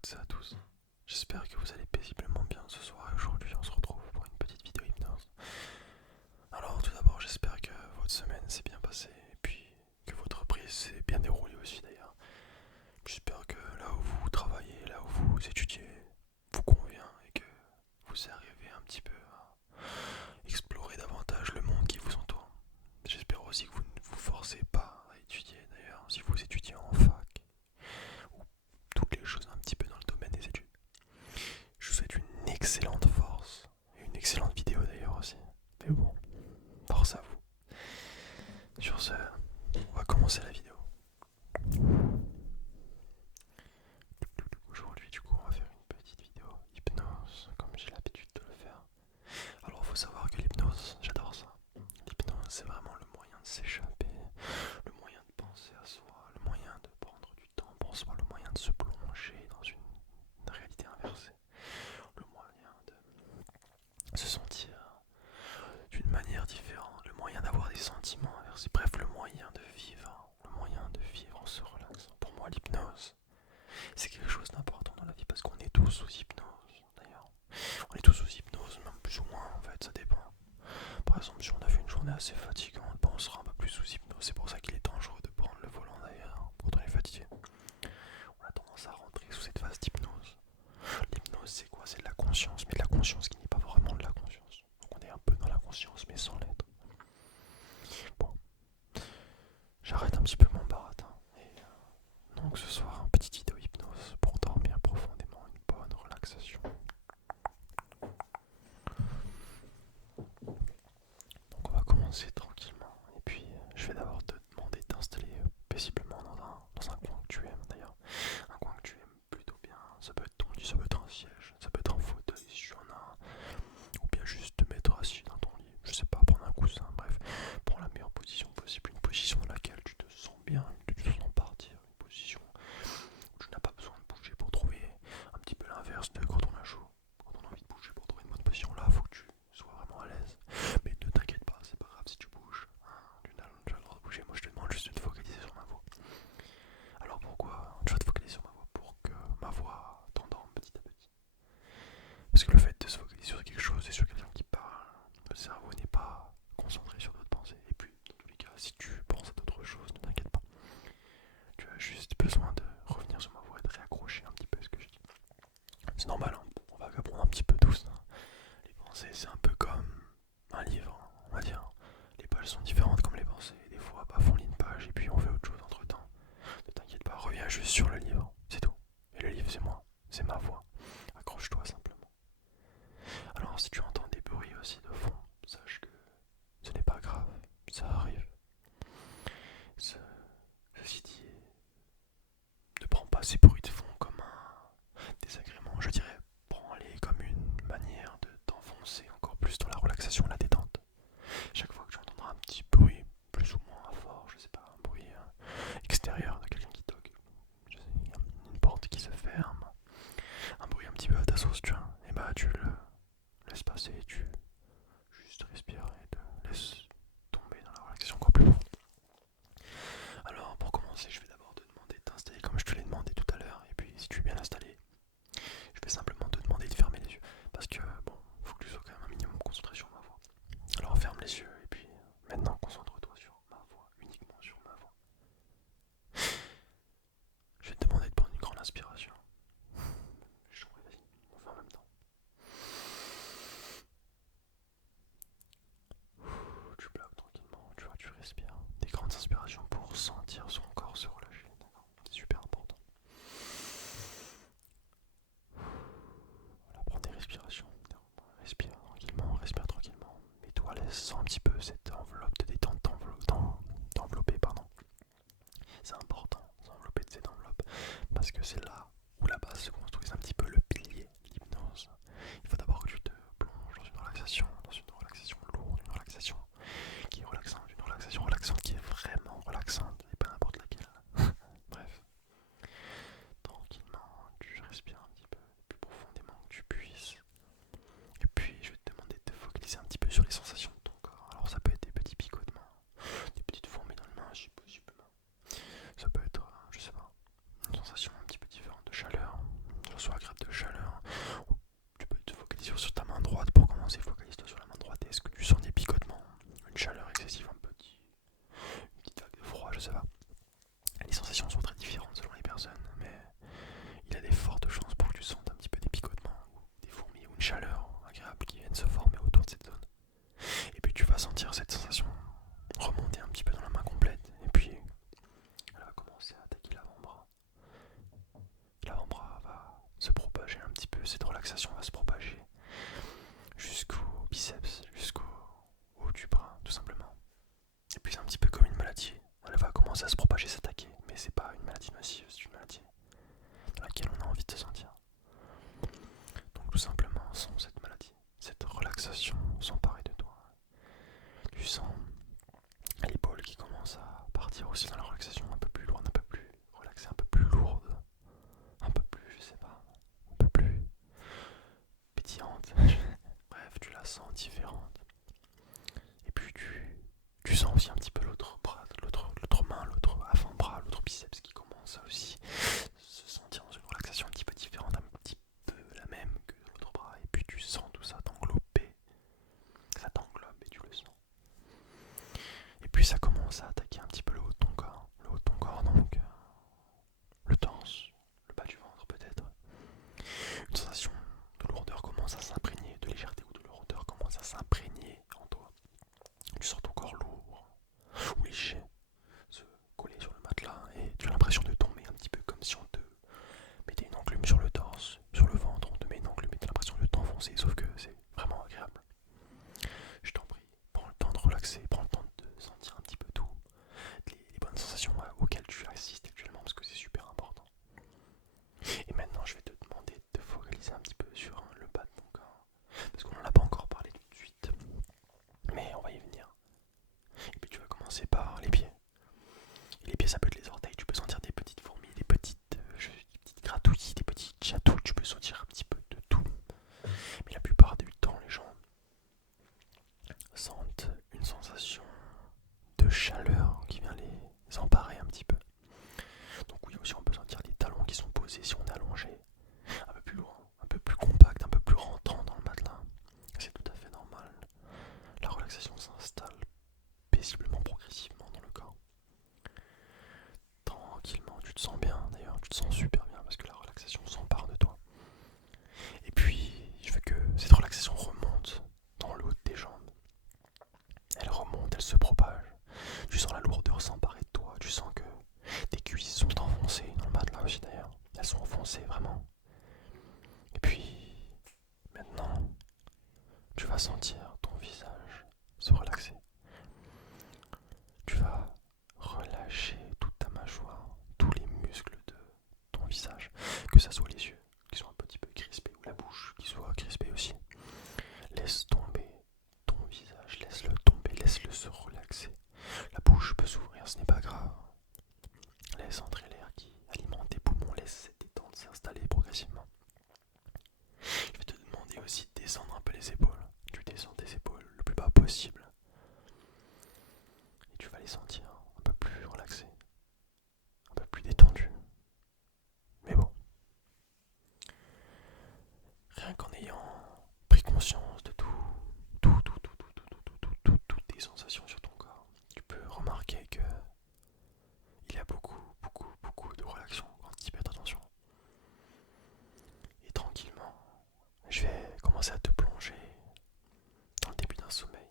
toutes et à tous. J'espère que vous allez paisiblement bien ce soir et aujourd'hui on se retrouve pour une petite vidéo hypnose. Alors tout d'abord j'espère que votre semaine s'est bien passée et puis que votre reprise s'est bien déroulée aussi d'ailleurs. J'espère que là où vous travaillez, là où vous étudiez, vous convient et que vous arrivez un petit peu à explorer davantage le monde qui vous entoure. J'espère aussi que vous ne vous forcez pas à étudier d'ailleurs si vous étudiez en fac ou toutes les choses un petit peu dans le domaine des études. Je vous souhaite une excellente force et une excellente vidéo d'ailleurs aussi. Mais bon, force à vous. Sur ce, on va commencer la vidéo. Aujourd'hui, du coup, on va faire une petite vidéo hypnose, comme j'ai l'habitude de le faire. Alors, il faut savoir que l'hypnose, j'adore ça. L'hypnose, c'est vraiment le moyen de s'échapper, le moyen de penser à soi, le moyen de prendre du temps pour soi, le moyen de se plonger dans une réalité inversée, le moyen de se sentir d'une manière différente, le moyen d'avoir des sentiments inversés, bref, le moyen de vivre en se relaxant. Pour moi, l'hypnose, c'est quelque chose d'important dans la vie parce qu'on est tous sous hypnose, d'ailleurs. On est tous sous hypnose, même plus ou moins, en fait, ça dépend. Par exemple, si on a fait une journée assez fatigante, ben on sera un peu plus sous hypnose. C'est pour ça qu'il est dangereux de prendre le volant, d'ailleurs, quand on est fatigué. On a tendance à rentrer sous cette phase d'hypnose. L'hypnose, c'est quoi? C'est de la conscience, mais de la conscience qui n'est pas vraiment de la conscience. Donc on est un peu dans la conscience, mais sans l'être. Bon, j'arrête un petit peu mon baratin. Et donc ce soir, une petite vidéo hypnose pour dormir profondément, une bonne relaxation. Donc on va commencer tranquillement. Et puis je vais d'abord te demander de t'installer paisiblement dans un coin que tu aimes d'ailleurs. Un coin que tu aimes plutôt bien. Ça peut être ton lit, ça peut être un siège, ça peut être un fauteuil si tu en as un. Ou bien juste te mettre assis dans ton lit. Je sais pas, prendre un coussin, bref. Prends la meilleure position possible. Une position dans laquelle tu te sens bien, que tu te sens partir. Une position où tu n'as pas besoin de bouger pour trouver un petit peu l'inverse de quand on a chaud. Quand on a envie de bouger pour trouver une bonne position, là, faut que tu sois vraiment à l'aise. Mais ne t'inquiète pas, c'est pas grave si tu bouges. Hein, tu as le droit de bouger. Moi, je te demande juste de te focaliser sur ma voix. Alors pourquoi tu vas te focaliser sur ma voix? Pour que ma voix t'endorme petit à petit. Parce que le fait de se focaliser sur quelque chose et sur quelqu'un qui parle, le cerveau n'est pas concentré sur d'autres pensées. Et puis, dans tous les cas, si tu penses à d'autres choses, ne t'inquiète pas. Tu as juste besoin de revenir sur ma voix et de réaccrocher un petit peu ce que je dis. C'est normal, hein, on va apprendre un petit peu tous. Hein. Les pensées, c'est un peu comme un livre, on va dire. Les pages sont différentes comme les pensées. Et des fois, paf, on lit une page et puis on fait autre chose entre temps. Ne t'inquiète pas, reviens juste sur le livre, c'est tout. Et le livre, c'est moi, c'est ma voix. Accroche-toi simplement. Alors, si tu entends des bruits aussi de fond, sache que ce n'est pas grave, ça arrive. Ce- Ceci dit, ne prends pas ces bruits de fond comme un désagrément, je dirais, prends-les comme une manière de t'enfoncer encore plus dans la relaxation et la détente. Chaque fois que tu entendras un petit bruit, plus ou moins fort, je sais pas, un bruit extérieur de quelqu'un qui toque, je sais, une porte qui se ferme, un bruit un petit peu à ta sauce, tu vois, et bah tu le laisses passer, tu juste respires et te laisses tomber dans la relaxation encore plus profonde. Alors pour commencer, je vais d'abord te demander de t'installer comme je te l'ai demandé tout à l'heure, et puis si tu es bien installé, je vais simplement te demander de fermer les yeux, parce que bon, faut que tu sois quand même un minimum concentré sur ma voix. relaxation va se propager jusqu'au biceps, jusqu'au haut du bras, tout simplement. Et puis c'est un petit peu comme une maladie. Elle va commencer à se propager, s'attaquer. Mais c'est pas une maladie nocive, c'est une maladie dans laquelle on a envie de se sentir. Donc tout simplement, sans cette maladie, cette relaxation s'emparer de toi. Tu sens l'épaule qui commence à partir aussi dans la relaxation un peu plus lourde, un peu plus relaxée, un peu plus lourde, un peu plus, je sais pas, un peu plus pétillante. Bref, tu la sens différente. Et puis tu sens aussi un petit peu l'autre bras, l'autre main, l'autre avant-bras, l'autre biceps qui commence à aussi se sentir dans une relaxation un petit peu différente, un petit peu la même que l'autre bras. Et puis tu sens tout ça t'englober, ça t'englobe et tu le sens. Et puis ça commence à attaquer un petit peu le haut de ton corps. Le haut de ton corps donc, le torse, le bas du ventre peut-être. Une sensation de lourdeur commence à s'imprégner, de légèreté ou de lourdeur commence à s'imprégner en toi. Tu sens ton corps lourd ou léger se coller sur le matelas et tu as l'impression de tomber un petit peu comme si on te mettait une enclume sur le torse, sur le ventre, on te met une enclume et tu as l'impression de t'enfoncer, sauf que c'est vraiment agréable. Je t'en prie, prends le temps de relaxer, prends le temps de sentir un petit peu tout, les bonnes sensations auxquelles tu assistes actuellement parce que c'est super important. Et maintenant je vais te demander de te focaliser un petit peu sur le bas de ton corps, parce qu'on n'en a pas encore parlé tout de suite, mais on va y venir. Et puis tu vas commencer par les pieds. Et les pieds ça peut être les orteils, tu peux sentir des petites fourmis, des petites gratouillis, des petites chatouilles, tu peux sentir un petit peu de tout. Mais la plupart du temps les gens sentent une sensation de chaleur qui vient les emparer un petit peu. Donc oui aussi on peut sentir les talons qui sont posés si on est allongé, un peu plus loin, un peu plus compact, un peu plus rentrant dans le matelas. C'est tout à fait normal. La relaxation s'installe paisiblement, progressivement dans le corps. Tranquillement, tu te sens bien d'ailleurs, tu te sens super bien parce que la relaxation s'empare de toi. Et puis, je veux que cette relaxation remonte dans le haut de tes jambes. Elle remonte, elle se propage. Tu sens la lourdeur s'emparer de toi, tu sens que tes cuisses sont enfoncées dans le matelas aussi d'ailleurs. Elles sont enfoncées vraiment. Et puis, maintenant, tu vas sentir ton visage se relaxer. Tu vas relâcher toute ta mâchoire, tous les muscles de ton visage, que ce soit les yeux qui sont un petit peu crispés ou la bouche qui soit crispée aussi. Laisse tomber ton visage, laisse-le tomber, laisse-le se relaxer. La bouche peut s'ouvrir, ce n'est pas grave. Laisse entrer l'air qui alimente tes poumons, laisse cette détente s'installer progressivement. Je vais te demander aussi de descendre un peu les épaules. Tu descends tes épaules le plus bas possible. Et tu vas les sentir un peu plus relaxés, un peu plus détendus. Mais bon, rien qu'en ayant pris conscience de toutes tes sensations sur ton corps, tu peux remarquer que il y a beaucoup de relaxation quand tu y prêtes attention. Et tranquillement, je vais commencer à te plonger dans le début d'un sommeil.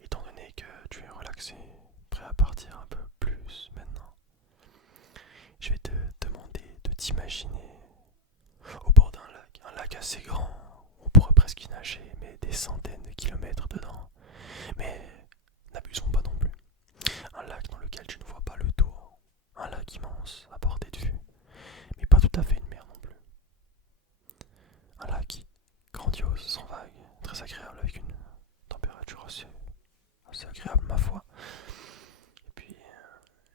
Étant donné que tu es relaxé, prêt à partir un peu plus maintenant, je vais te demander de t'imaginer au bord un lac assez grand. On pourrait presque y nager, mais des centaines de kilomètres dedans. Mais n'abusons pas non plus. Un lac dans lequel tu ne vois pas le tour. Un lac immense à portée de vue, mais pas tout à fait une mer non plus. Un lac grandiose, sans vagues, très agréable avec une température assez agréable ma foi. Et puis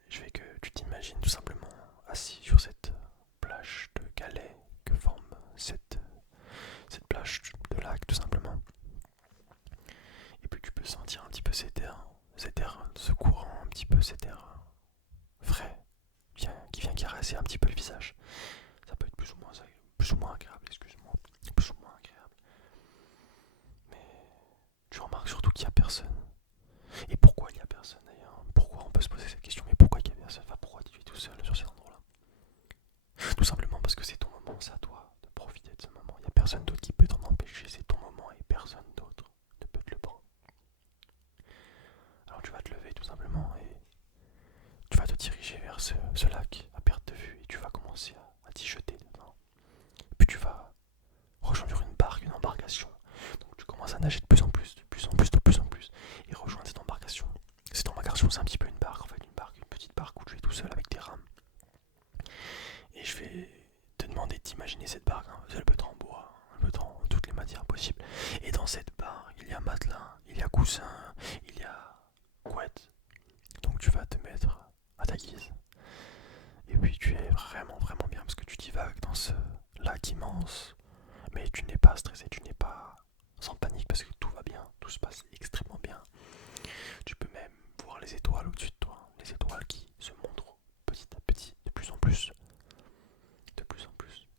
je veux que tu t'imagines tout simplement assis sur cette plage de galets que forme cette plage de lac tout simplement. Et puis tu peux sentir un petit peu cet air ce courant, un petit peu cet air frais qui vient caresser un petit peu le visage. Ça peut être plus ou moins agréable, excuse-moi, plus ou moins agréable. Mais tu remarques surtout qu'il n'y a personne. Et pourquoi il n'y a personne d'ailleurs? Pourquoi on peut se poser cette question? Mais pourquoi il n'y a personne? Enfin, pourquoi tu es tout seul sur cet endroit-là? Tout simplement parce que c'est ton moment, c'est à toi de profiter de ce moment. Il n'y a personne d'autre qui peut t'en empêcher, c'est ton moment et personne d'autre ne peut te le prendre. Alors tu vas te lever tout simplement et tu vas te diriger vers ce lac à perte de vue et tu vas commencer à t'y jeter dedans. commences à nager de plus en plus, de plus en plus, de plus en plus, et rejoindre cette embarcation. Cette embarcation, c'est un petit peu une barque, en fait, une petite barque où tu es tout seul avec tes rames. Et je vais te demander d'imaginer cette barque, hein. Elle peut être en bois, elle peut être en toutes les matières possibles. Et dans cette barque, il y a matelas, il y a coussin, il y a couette. Donc tu vas te mettre à ta guise. Et puis tu es vraiment vraiment bien parce que tu divagues dans ce lac immense. Mais tu n'es pas stressé, tu n'es pas sans panique parce que tout va bien, tout se passe extrêmement bien. Tu peux même voir les étoiles au-dessus de toi, les étoiles qui se montrent petit à petit, de plus en plus,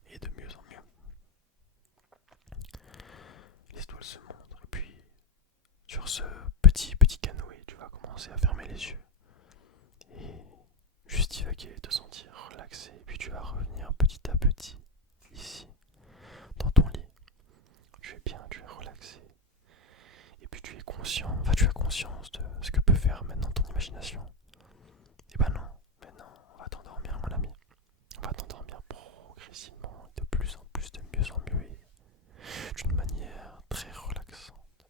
et de mieux en mieux. Les étoiles se montrent et puis sur ce petit canoë, tu vas commencer à fermer les yeux et juste divaguer, te sentir relaxé. Et puis tu vas revenir petit à petit ici, dans ton lit. Tu es bien, tu es relaxé. Et puis tu es conscient, enfin tu as conscience de ce que peut faire maintenant ton imagination. Et ben non, maintenant on va t'endormir mon ami. On va t'endormir progressivement, de plus en plus, de mieux en mieux et d'une manière très relaxante.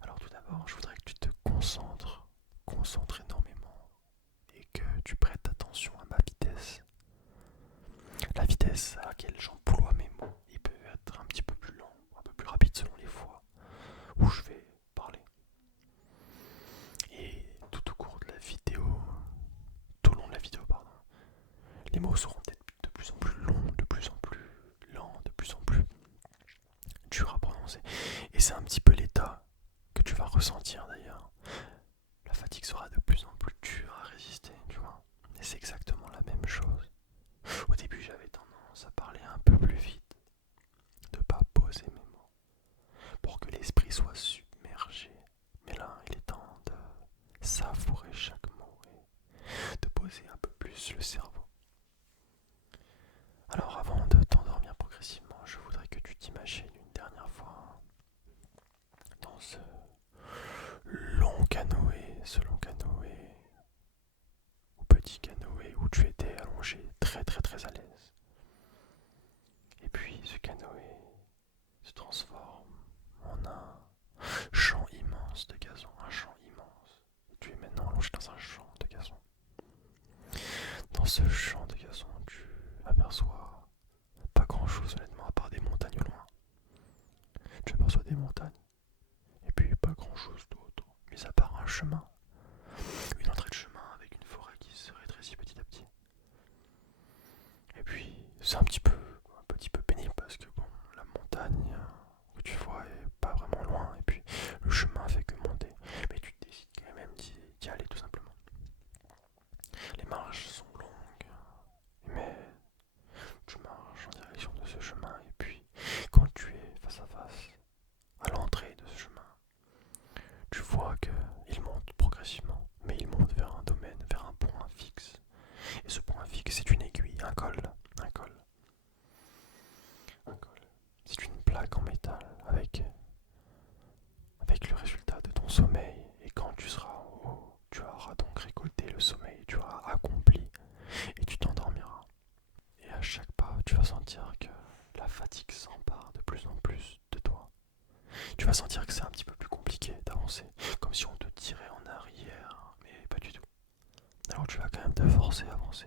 Alors tout d'abord, je voudrais que tu te concentres énormément et que tu prêtes attention à ma vitesse. La vitesse à laquelle j'emploie mes mots, il peut être un petit peu plus lent, un peu plus rapide selon les fois où je vais parler. Et tout au cours de la vidéo, tout au long de la vidéo, pardon, les mots seront peut-être de plus en plus longs, de plus en plus lents, de plus en plus durs à prononcer. Et c'est un petit peu l'état que tu vas ressentir d'ailleurs. La fatigue sera de plus en plus dure à résister, tu vois. Et c'est exactement la même chose. Au début, j'avais tendance à parler un peu plus vite, de pas poser mes mots, pour que l'esprit soit submergé. Mais là, il est temps de savourer chaque mot et de poser un peu plus le cerveau. Alors avant de t'endormir progressivement, je voudrais que tu t'imagines une dernière fois dans ce long canoë, ou petit canoë où tu étais allongé très très très à l'aise. Et puis ce canoë se transforme en un champ immense de gazon, un champ immense. Et tu es maintenant allongé dans un champ de gazon. Dans ce champ de gazon, tu aperçois pas grand chose honnêtement à part des montagnes au loin. Tu aperçois des montagnes et puis pas grand chose d'autre, mis à part un chemin, une entrée de chemin avec une forêt qui se rétrécit petit à petit. Et puis c'est un petit peu pénible parce que bon, la montagne que tu vois est pas vraiment loin et puis le chemin fait que monter, mais tu décides quand même d'y aller tout simplement. Les marches sont longues, mais tu marches en direction de ce chemin et puis quand tu es face à face à l'entrée de ce chemin, tu vois qu'il monte progressivement, mais il monte vers un domaine, vers un point fixe. Et ce point fixe, c'est une aiguille, un col. C'est une plaque en métal avec le résultat de ton sommeil. Et quand tu seras en haut, tu auras donc récolté le sommeil, tu auras accompli et tu t'endormiras. Et à chaque pas, tu vas sentir que la fatigue s'empare de plus en plus de toi. Tu vas sentir que c'est un petit peu plus compliqué d'avancer, comme si on te tirait en arrière, mais pas du tout. Alors tu vas quand même te forcer à avancer.